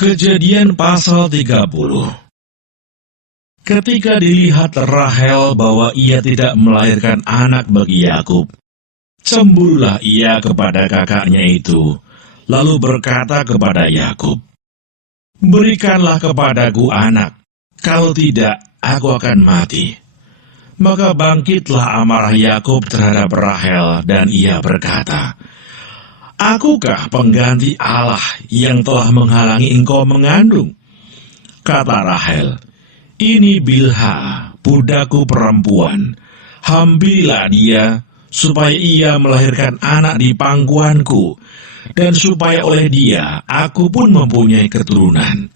Kejadian pasal 30. Ketika dilihat Rahel bahwa ia tidak melahirkan anak bagi Yakub, cemburulah ia kepada kakaknya itu, lalu berkata kepada Yakub, "Berikanlah kepadaku anak, kalau tidak aku akan mati." Maka bangkitlah amarah Yakub terhadap Rahel dan ia berkata, "Akukah pengganti Allah yang telah menghalangi engkau mengandung?" Kata Rahel, "Ini Bilha, budakku perempuan. Hampirilah dia, supaya ia melahirkan anak di pangkuanku, dan supaya oleh dia aku pun mempunyai keturunan."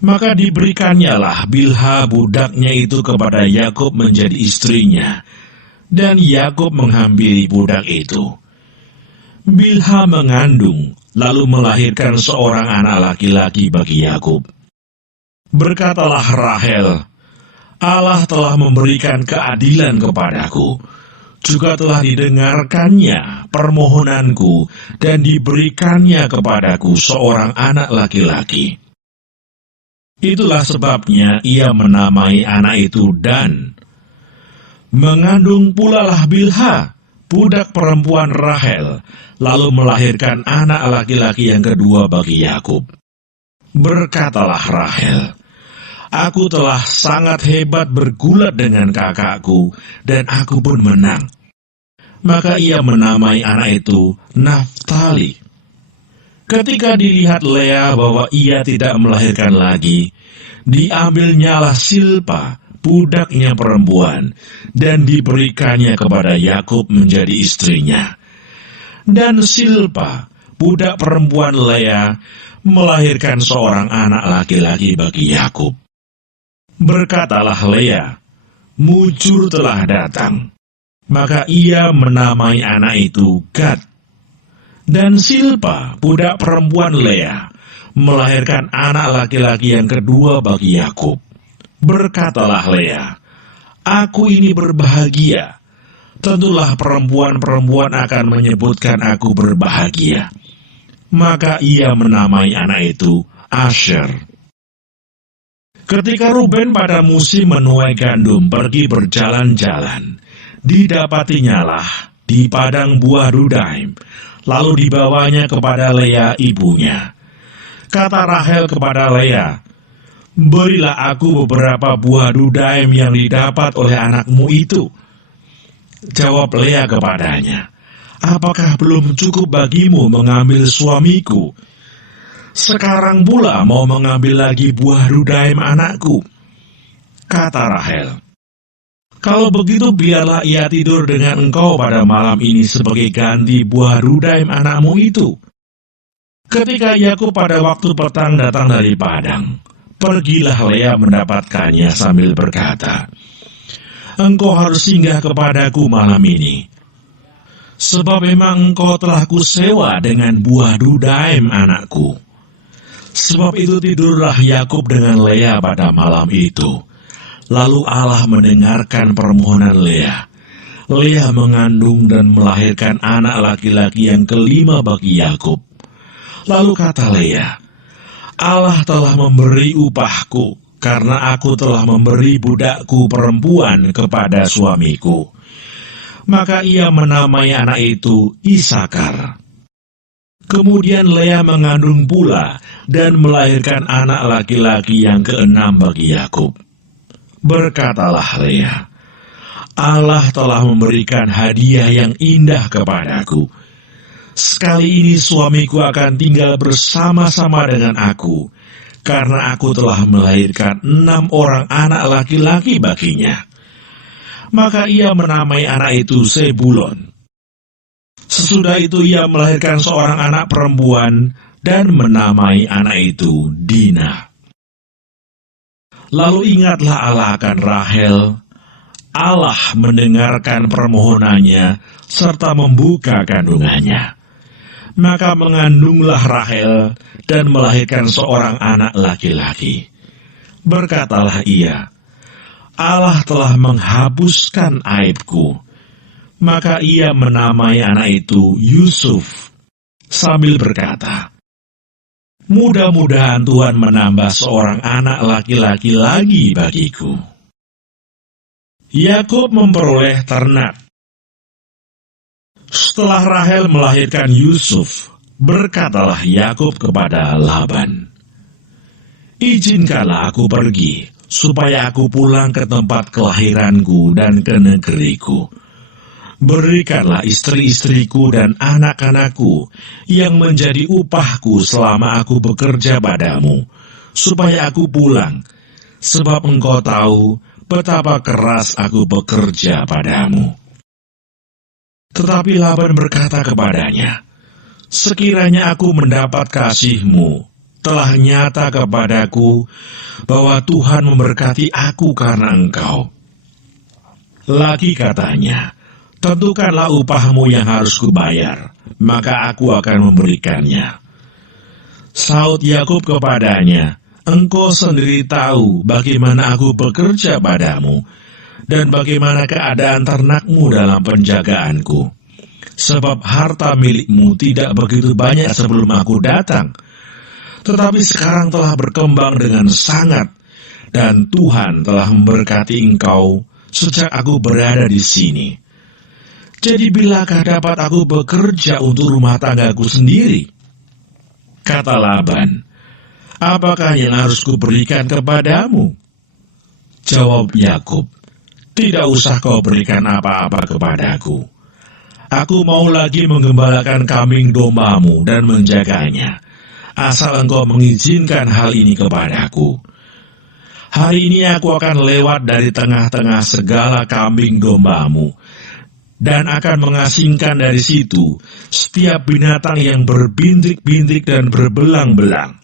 Maka diberikannya Bilha budaknya itu kepada Yakub menjadi istrinya, dan Yakub menghampiri budak itu. Bilha mengandung, lalu melahirkan seorang anak laki-laki bagi Yakub. Berkatalah Rahel, "Allah telah memberikan keadilan kepadaku, juga telah didengarkannya permohonanku, dan diberikannya kepadaku seorang anak laki-laki." Itulah sebabnya ia menamai anak itu Dan. Mengandung pulalah Bilha, budak perempuan Rahel, lalu melahirkan anak laki-laki yang kedua bagi Yakub. Berkatalah Rahel, "Aku telah sangat hebat bergulat dengan kakakku, dan aku pun menang." Maka ia menamai anak itu Naftali. Ketika dilihat Lea bahwa ia tidak melahirkan lagi, diambilnyalah Silpa, budaknya perempuan, dan diberikannya kepada Yakub menjadi istrinya. Dan Silpa, budak perempuan Lea, melahirkan seorang anak laki-laki bagi Yakub. Berkatalah Lea, "Mujur telah datang." Maka ia menamai anak itu Gad. Dan Silpa, budak perempuan Lea, melahirkan anak laki-laki yang kedua bagi Yakub. Berkatalah Lea, "Aku ini berbahagia. Tentulah perempuan-perempuan akan menyebutkan aku berbahagia." Maka ia menamai anak itu Asher. Ketika Ruben pada musim menuai gandum pergi berjalan-jalan, didapatinyalah di padang buah Dudaim, lalu dibawanya kepada Lea ibunya. Kata Rahel kepada Lea, "Berilah aku beberapa buah Dudaim yang didapat oleh anakmu itu." Jawab Lea kepadanya, "Apakah belum cukup bagimu mengambil suamiku? Sekarang pula mau mengambil lagi buah Dudaim anakku?" Kata Rahel, "Kalau begitu biarlah ia tidur dengan engkau pada malam ini sebagai ganti buah Dudaim anakmu itu." Ketika Yakub pada waktu petang datang dari padang, pergilah Lea mendapatkannya sambil berkata, "Engkau harus singgah kepadaku malam ini, sebab memang engkau telah kusewa dengan buah Dudaim anakku." Sebab itu tidurlah Yakub dengan Lea pada malam itu. Lalu Allah mendengarkan permohonan Lea. Lea mengandung dan melahirkan anak laki-laki yang kelima bagi Yakub. Lalu kata Lea, "Allah telah memberi upahku, karena aku telah memberi budakku perempuan kepada suamiku." Maka ia menamai anak itu Isakar. Kemudian Lea mengandung pula dan melahirkan anak laki-laki yang keenam bagi Yakub. Berkatalah Lea, "Allah telah memberikan hadiah yang indah kepadaku. Sekali ini suamiku akan tinggal bersama-sama dengan aku, karena aku telah melahirkan 6 orang anak laki-laki baginya." Maka ia menamai anak itu Sebulon. Sesudah itu ia melahirkan seorang anak perempuan dan menamai anak itu Dina. Lalu ingatlah Allah akan Rahel. Allah mendengarkan permohonannya serta membuka kandungannya. Maka mengandunglah Rahel dan melahirkan seorang anak laki-laki. Berkatalah ia, "Allah telah menghapuskan aibku." Maka ia menamai anak itu Yusuf, sambil berkata, Mudah-mudahan Tuhan menambah seorang anak laki-laki lagi bagiku. Yakub memperoleh ternak. Setelah Rahel melahirkan Yusuf, berkatalah Yakub kepada Laban, "Izinkanlah aku pergi, supaya aku pulang ke tempat kelahiranku dan ke negeriku. Berikanlah istri-istriku dan anak-anakku yang menjadi upahku selama aku bekerja padamu, supaya aku pulang, sebab engkau tahu betapa keras aku bekerja padamu." Tetapi Laban berkata kepadanya, "Sekiranya aku mendapat kasihmu, telah nyata kepadaku bahwa Tuhan memberkati aku karena engkau." Lagi katanya, "Tentukanlah upahmu yang harus kubayar, maka aku akan memberikannya." Saud Yakub kepadanya, "Engkau sendiri tahu bagaimana aku bekerja padamu, dan bagaimana keadaan ternakmu dalam penjagaanku. Sebab harta milikmu tidak begitu banyak sebelum aku datang, tetapi sekarang telah berkembang dengan sangat, dan Tuhan telah memberkati engkau sejak aku berada di sini. Jadi bilakah dapat aku bekerja untuk rumah tanggaku sendiri?" Kata Laban, "Apakah yang harus kuberikan kepadamu?" Jawab Yakub, "Tidak usah kau berikan apa-apa kepadaku. Aku mau lagi menggembalakan kambing dombamu dan menjaganya, asal engkau mengizinkan hal ini kepadaku. Hari ini aku akan lewat dari tengah-tengah segala kambing dombamu, dan akan mengasingkan dari situ setiap binatang yang berbintik-bintik dan berbelang-belang.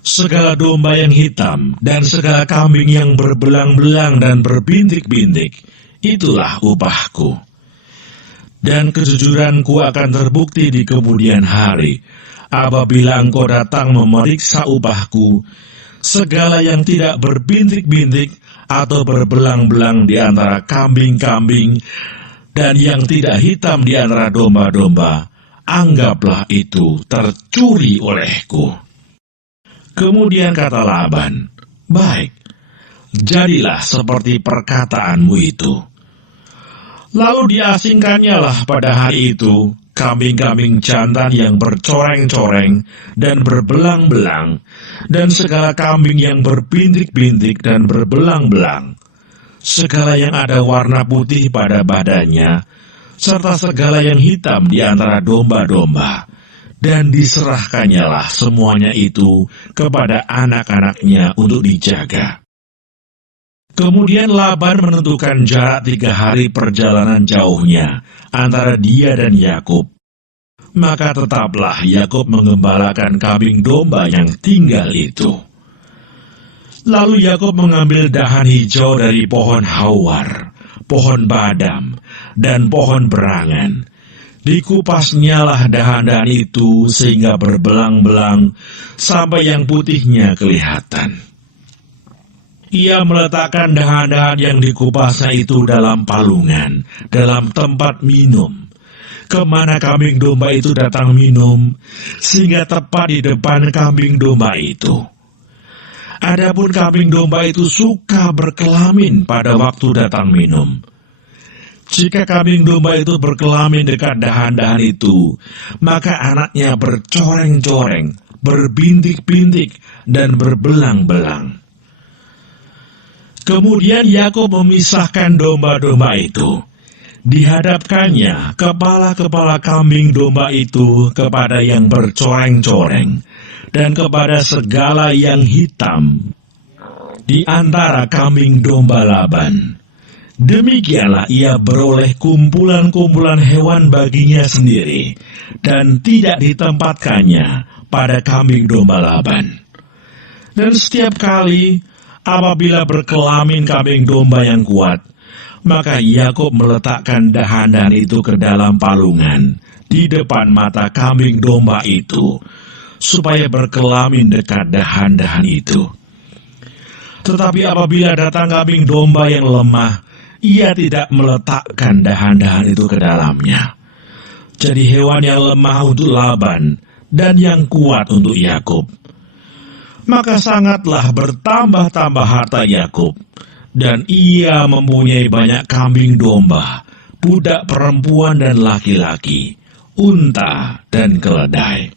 Segala domba yang hitam dan segala kambing yang berbelang-belang dan berbintik-bintik, itulah upahku. Dan kejujuranku akan terbukti di kemudian hari, apabila engkau datang memeriksa upahku, segala yang tidak berbintik-bintik atau berbelang-belang di antara kambing-kambing, dan yang tidak hitam di antara domba-domba, anggaplah itu tercuri olehku." Kemudian kata Laban, "Baik, jadilah seperti perkataanmu itu." Lalu diasingkannya lah pada hari itu kambing-kambing jantan yang bercoreng-coreng dan berbelang-belang, dan segala kambing yang berbintik-bintik dan berbelang-belang, segala yang ada warna putih pada badannya, serta segala yang hitam di antara domba-domba. Dan diserahkannya lah semuanya itu kepada anak-anaknya untuk dijaga. Kemudian Laban menentukan jarak 3 hari perjalanan jauhnya antara dia dan Yakub. Maka tetaplah Yakub menggembalakan kambing domba yang tinggal itu. Lalu Yakub mengambil dahan hijau dari pohon hawar, pohon badam, dan pohon berangan. Dikupasnyalah dahan-dahan itu sehingga berbelang-belang sampai yang putihnya kelihatan. Ia meletakkan dahan-dahan yang dikupasnya itu dalam palungan, dalam tempat minum, kemana kambing domba itu datang minum, sehingga tepat di depan kambing domba itu. Adapun kambing domba itu suka berkelamin pada waktu datang minum. Jika kambing domba itu berkelamin dekat dahan-dahan itu, maka anaknya bercoreng-coreng, berbintik-bintik, dan berbelang-belang. Kemudian Yakub memisahkan domba-domba itu. Dihadapkannya kepala-kepala kambing domba itu kepada yang bercoreng-coreng, dan kepada segala yang hitam di antara kambing domba Laban. Demikianlah ia beroleh kumpulan-kumpulan hewan baginya sendiri, dan tidak ditempatkannya pada kambing domba Laban. Dan setiap kali apabila berkelamin kambing domba yang kuat, maka Yakub meletakkan dahan-dahan itu ke dalam palungan di depan mata kambing domba itu, supaya berkelamin dekat dahan-dahan itu. Tetapi apabila datang kambing domba yang lemah, ia tidak meletakkan dahan-dahan itu ke dalamnya. Jadi hewan yang lemah untuk Laban dan yang kuat untuk Yakub. Maka sangatlah bertambah-tambah harta Yakub, dan ia mempunyai banyak kambing domba, budak perempuan dan laki-laki, unta dan keledai.